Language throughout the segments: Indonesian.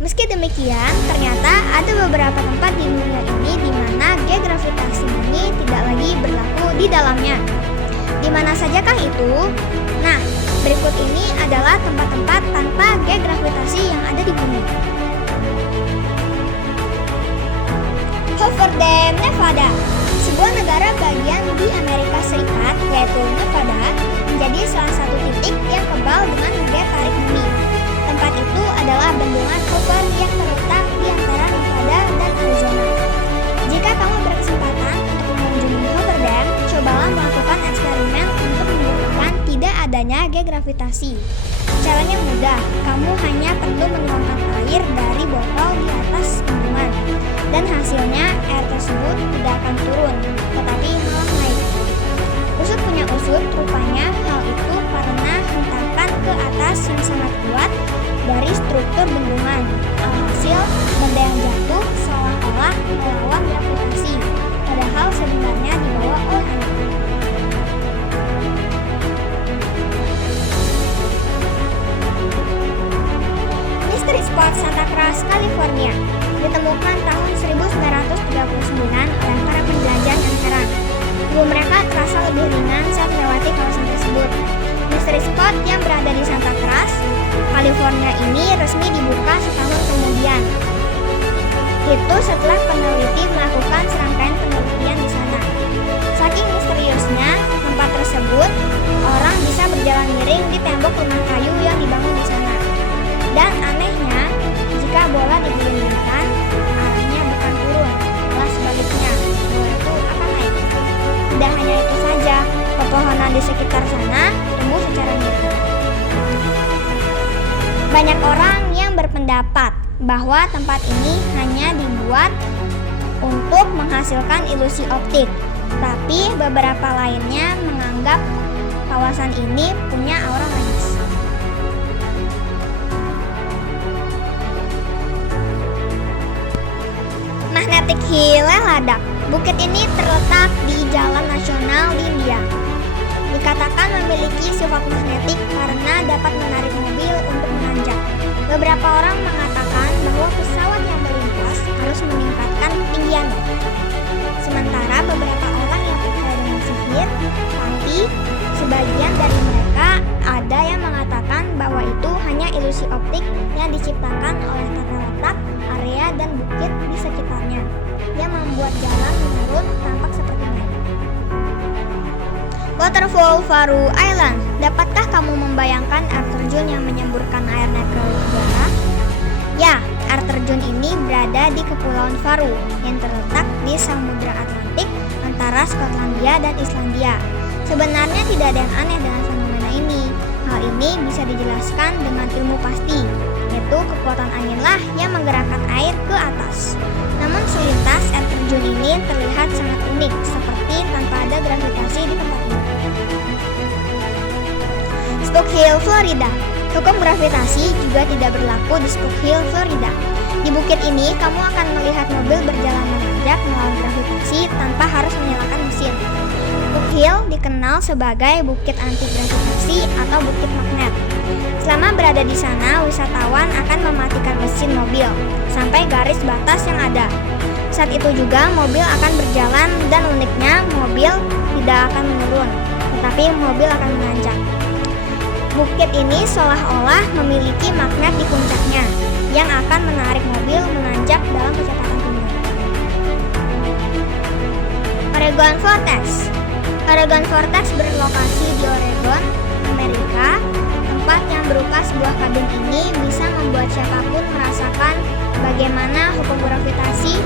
Meski demikian, ternyata ada beberapa tempat di dunia ini di mana G gravitasi bumi tidak lagi berlaku di dalamnya. Di mana sajakah itu? Nah, berikut ini adalah tempat-tempat tanpa G gravitasi yang ada di bumi. Hoover Dam, Nevada. Sebuah negara bagian di Amerika Serikat, yaitu Nevada, menjadi salah satu titik yang kebal dengan G tarik bumi. Tempat itu adalah bendungan Hoover yang terletak di antara Nevada dan Arizona. Jika kamu berkesempatan untuk mengunjungi Hoover Dam, cobalah melakukan eksperimen untuk membuktikan tidak adanya G gravitasi. Caranya mudah, kamu hanya perlu menuangkan air dari botol di atas bendungan, dan hasilnya air tersebut tidak akan turun, tetapi malah naik. Usut punya usut, rupanya hal itu karena hentakan ke atas yang sangat kuat dari struktur bendungan. Alhasil, benda yang jatuh seolah-olah melawan gravitasi, padahal sebenarnya dibawa oleh angin. Misteri Spot Santa Cruz, California, ditemukan tahun 1939 oleh para penjelajah yang heran. Tubuh mereka terasa lebih ringan saat melewati kawasan tersebut. Misteri Spot yang berada di Santa Cruz, California ini resmi dibuka setahun kemudian. Itu setelah peneliti melakukan serangkaian penelitian di sana. Saking misteriusnya tempat tersebut, orang bisa berjalan miring di tembok rumah kayu yang dibangun di sana. Dan anehnya, jika bola digulingkan, arahnya bukan turun, malah sebaliknya, bola itu akan naik. Tidak hanya itu saja, pepohonan di sekitar sana tumbuh secara miring. Banyak orang yang berpendapat bahwa tempat ini hanya dibuat untuk menghasilkan ilusi optik, tapi beberapa lainnya menganggap kawasan ini punya aura magis. Magnetic Hill, Ladakh. Bukit ini terletak di jalan nasional di India. Dikatakan memiliki sifat magnetik karena dapat menarik mobil untuk menanjak. Beberapa orang mengatakan bahwa pesawat yang melintas harus meningkatkan ketinggiannya. Sementara beberapa orang yang percaya dengan sihir, tapi sebagian dari mereka ada yang mengatakan bahwa itu hanya ilusi optik yang diciptakan oleh tata letak, area dan bukit di sekitarnya yang membuat jalan menurun tampak seperti naik. Waterfall Faru Island. Dapatkah kamu membayangkan air terjun yang menyemburkan air naik ke udara? Ya, air terjun ini berada di Kepulauan Faru yang terletak di Samudra Atlantik antara Skotlandia dan Islandia. Sebenarnya tidak ada yang aneh dengan fenomena ini. Hal ini bisa dijelaskan dengan ilmu pasti, yaitu kekuatan anginlah yang menggerakkan air ke atas. Namun selintas air terjun ini terlihat sangat unik, seperti tanpa ada gravitasi di tempat ini. Spook Hill, Florida. Hukum gravitasi juga tidak berlaku di Spook Hill, Florida. Di bukit ini, kamu akan melihat mobil berjalan menanjak melawan gravitasi tanpa harus menyalakan mesin. Spook Hill dikenal sebagai bukit anti gravitasi atau bukit magnet. Selama berada di sana, wisatawan akan mematikan mesin mobil sampai garis batas yang ada. Saat itu juga mobil akan berjalan dan uniknya mobil tidak akan menurun, tetapi mobil akan menanjak. Bukit ini seolah-olah memiliki magnet di puncaknya yang akan menarik mobil menanjak dalam kecepatan tinggi. Oregon Vortex. Oregon Vortex berlokasi di Oregon, Amerika. Tempat yang berupa sebuah kabin ini bisa membuat siapapun merasakan bagaimana hukum gravitasi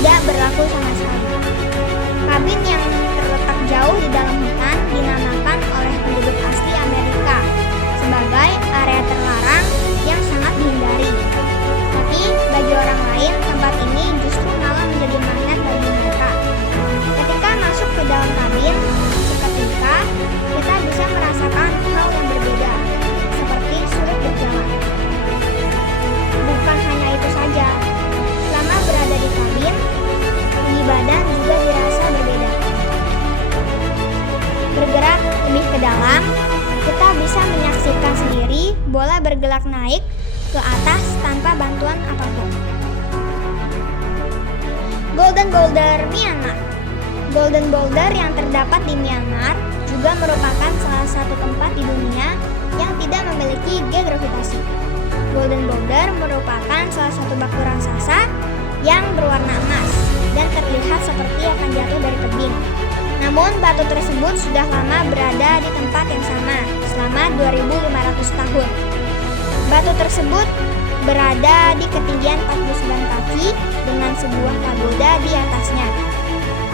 tidak berlaku sama sekali. Kabin yang terletak jauh di dalam hutan dinamakan oleh penduduk asli Amerika sebagai area terlarang yang sangat dihindari. Tapi bagi orang lain, tempat ini justru malah menjadi magnet bagi mereka. Ketika masuk ke dalam kabin, seketika kita bisa merasakan hal yang berbeda, seperti sulit berjalan. Bukan hanya itu saja, selama berada di kabin, tinggi badan juga dirasa berbeda. Bergerak lebih ke dalam, kita bisa menyaksikan sendiri bola bergerak naik ke atas tanpa bantuan Golden Boulder, Myanmar. Golden Boulder yang terdapat di Myanmar juga merupakan salah satu tempat di dunia yang tidak memiliki gravitasi. Golden Boulder merupakan salah satu batu raksasa yang berwarna emas dan terlihat seperti akan jatuh dari tebing. Namun batu tersebut sudah lama berada di tempat yang sama selama 2.500 tahun. Batu tersebut berada di ketinggian 49 kaki dengan sebuah pagoda di atasnya.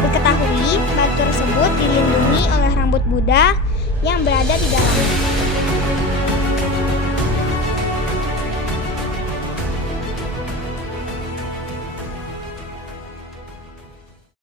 Diketahui batu tersebut dilindungi oleh rambut Buddha yang berada di dalamnya.